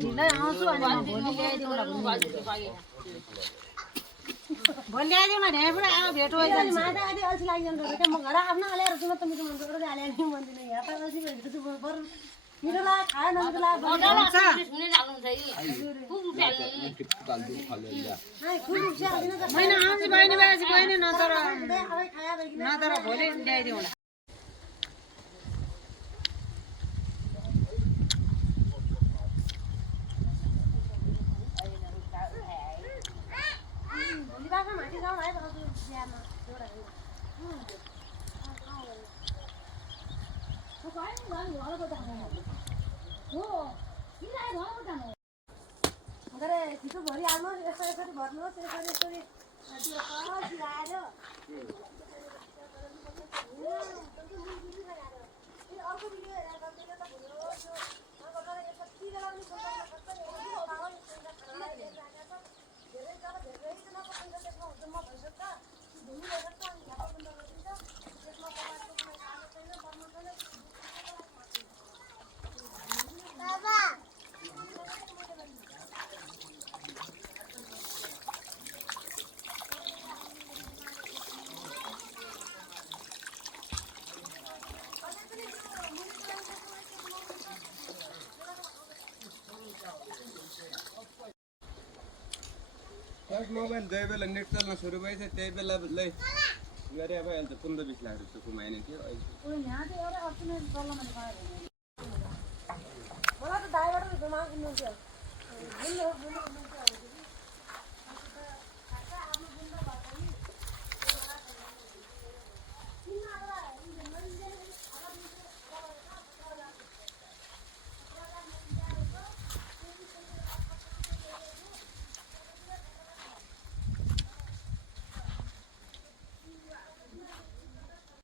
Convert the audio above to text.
ढिलै आउँछु अनि भोलि ल्याइदिउँला भोलि ल्याइदिउँ न ढ्याँबाट आमा भेट होइन माता अलि अल्छी लागिरहन्छ क्या म घर आफ्नो हालेर सुन त मिठो मन गरेर हालेर भन्दिनँ यहाँ त अल्छी भेट्छु बरु मिठो लाग्यो खायो नमिठो लाग्यो मैना आउँछु बहिनी बाजी बहिनी नतर भोलि ल्याइदिउँला माथि जाउँ है बिहामा एउटा छिटो भरिहाल्नुहोस् यसरी यसरी भर्नुहोस् यसरी यसरी अर्को भिडियो हेरेर मोबाइल जय बेला नेट चल्न सुरु भएछ त्यही बेला लै गरे अब अहिले त 15-20 लाख रुपियाँ कमाइने थियो अहिले यहाँ चाहिँ एउटा अप्सनल प्रब्लम अनि भयो मलाई त दाइबाट जमा गर्नु थियो